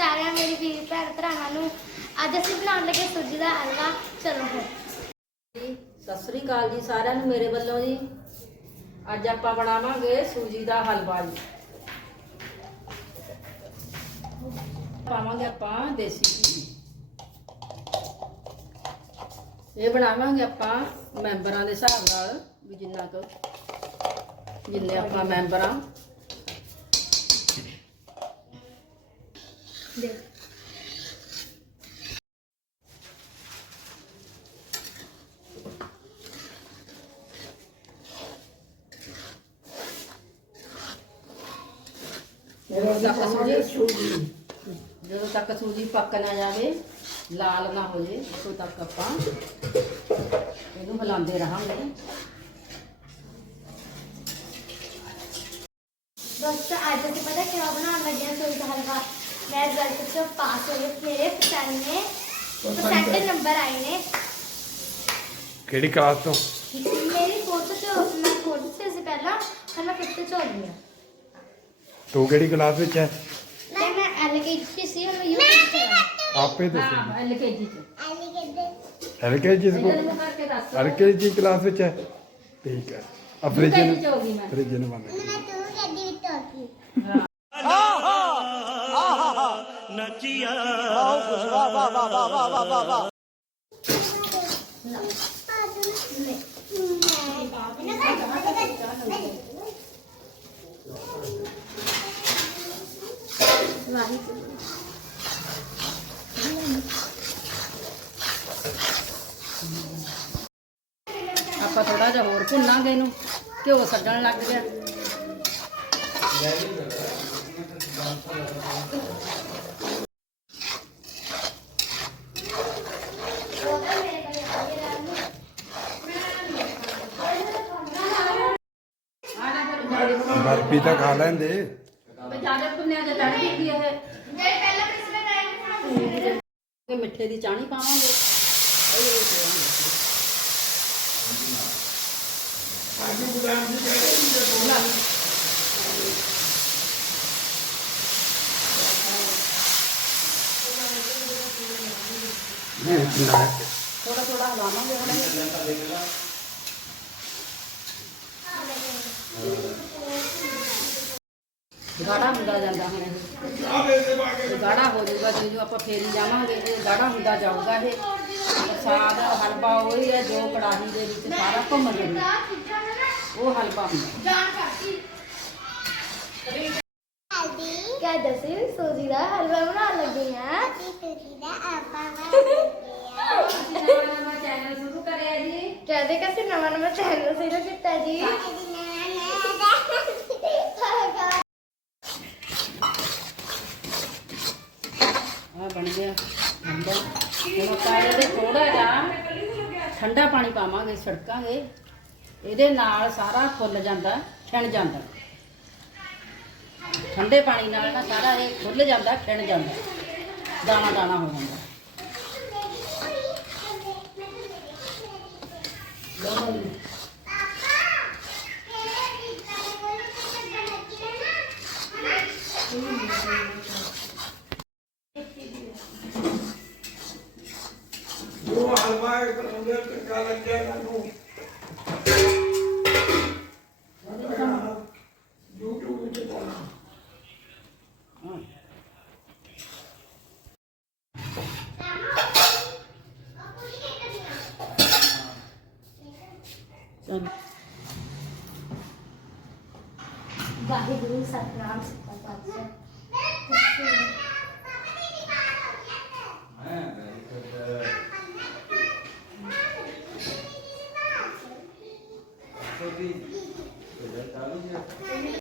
ਸਾਰਿਆਂ ਮੇਰੀ ਵੀਰ ਭੈਣ ਭਰਾਵਾਂ ਨੂੰ। ਅੱਜ ਅਸੀਂ ਬਣਾਉਣ ਲੱਗੇ ਸੂਜੀ ਦਾ ਹਲਵਾ। ਚਲੋ ਫਿਰ। ਜੀ ਸਤਿ ਸ੍ਰੀ ਅਕਾਲ ਜੀ ਸਾਰਿਆਂ ਨੂੰ ਮੇਰੇ ਵੱਲੋਂ ਜੀ। ਅੱਜ ਆਪਾਂ ਬਣਾਵਾਂਗੇ ਸੂਜੀ ਦਾ ਹਲਵਾ ਜੀ। ਪਾਵਾਂਗੇ ਆਪਾਂ ਦੇਸੀ ਘੀ। ਇਹ ਬਣਾਵਾਂਗੇ ਆਪਾਂ ਮੈਂਬਰਾਂ ਦੇ ਹਿਸਾਬ ਨਾਲ ਵੀ ਜਿੰਨਾ ਕੁ ਜਿੰਨੇ ਆਪਾਂ ਮੈਂਬਰਾਂ जो तक सूजी पक ना जाए लाल ना हो जाए उस तक आप मिलाते रहेंगे दोस्तों पता क्या बना लगे हलवा ਮੈਂ ਰਿਜ਼ਲਟ ਤੋਂ ਪਾਸ ਹੋ ਗਈ ਮੇਰੇ 95 ਪਰਸੈਂਟ ਨੰਬਰ ਆਏ ਨੇ। ਕਿਹੜੀ ਕਲਾਸ ਤੋਂ? ਮੇਰੀ ਫੋਰਥ ਚ ਮੈਂ ਫੋਰਥ ਚ ਸੀ ਪਹਿਲਾਂ ਹੁਣ ਮੈਂ ਫਿਫਥ ਚ ਹੋ ਗਈ ਹਾਂ। ਤੂੰ ਕਿਹੜੀ ਕਲਾਸ ਵਿੱਚ ਹੈ? ਤੇ ਮੈਂ ਐਲਕੇਜੀ ਚ ਸੀ ਹੁਣ ਮੈਂ ਚ ਹਾਂ ਆਪੇ ਦੱਸੀ ਹਾਂ ਐਲਕੇਜੀ ਚ। ਐਲਕੇਜੀ ਇਹਨਾਂ ਸਕੂਲ ਨੂੰ ਕਰਕੇ ਦੱਸ। ਐਲਕੇਜੀ ਕਲਾਸ ਵਿੱਚ ਹੈ? ਠੀਕ ਹੈ। UKG ਚ ਹੋ ਗਈ ਮੈਂ। ਆਪਾਂ ਥੋੜਾ ਜਿਹਾ ਹੋਰ ਭੁੰਨਾਂਗੇ ਇਹਨੂੰ ਘਿਓ ਸੱਜਣ ਲੱਗ ਗਿਆ। बर्फ़ी तो खा लें दे की चाणी पावे थोड़ा थोड़ा हलावांगे ਗਾੜਾ ਹੁੰਦਾ ਜਾਂਦਾ ਹੁਣ ਇਹ ਇਹ ਗਾੜਾ ਹੋ ਜਾਊਗਾ ਜਿਉਂ ਆਪਾਂ ਫੇਰੀ ਜਾਵਾਂਗੇ ਇਹ ਗਾੜਾ ਹੁੰਦਾ ਜਾਊਗਾ ਇਹ ਪ੍ਰਸਾਦ ਹਲਵਾ ਉਹੀ ਹੈ ਜੋ ਕੜਾਹੀ ਦੇ ਵਿੱਚ ਸਾਰਾ ਘੁੰਮ ਜਾਂਦਾ ਉਹ ਹਲਵਾ ਹੁੰਦਾ ਜਾਣ ਕਰਤੀ ਕਿਆ ਦੱਸੇ ਸੂਜੀ ਦਾ ਹਲਵਾ ਬਣਾਉਣ ਲੱਗੇ ਆ ਨਵਾਂ ਚੈਨਲ ਸ਼ੁਰੂ ਕਰਿਆ ਜੀ ਕਹਿੰਦੇ ਬਣ ਗਿਆ। ਹੰਡਾ ਹੁਣ ਆਪਾਂ ਇਹਦੇ ਥੋੜਾ ਜਿਹਾ ਠੰਡਾ ਪਾਣੀ ਪਾਵਾਂਗੇ, ਛੜਕਾਂਗੇ। ਇਹਦੇ ਨਾਲ ਸਾਰਾ ਫੁੱਲ ਜਾਂਦਾ, ਖਿਣ ਜਾਂਦਾ। ਠੰਡੇ ਪਾਣੀ ਨਾਲ ਨਾ ਸਾਰਾ ਇਹ ਖੁੱਲ ਜਾਂਦਾ, ਖਿਣ ਜਾਂਦਾ। ਦਾਣਾ ਦਾਣਾ ਹੋ ਜਾਂਦਾ। ਉਹ Marco, non del peccato che era lui. Waheguru Satnam सत्ता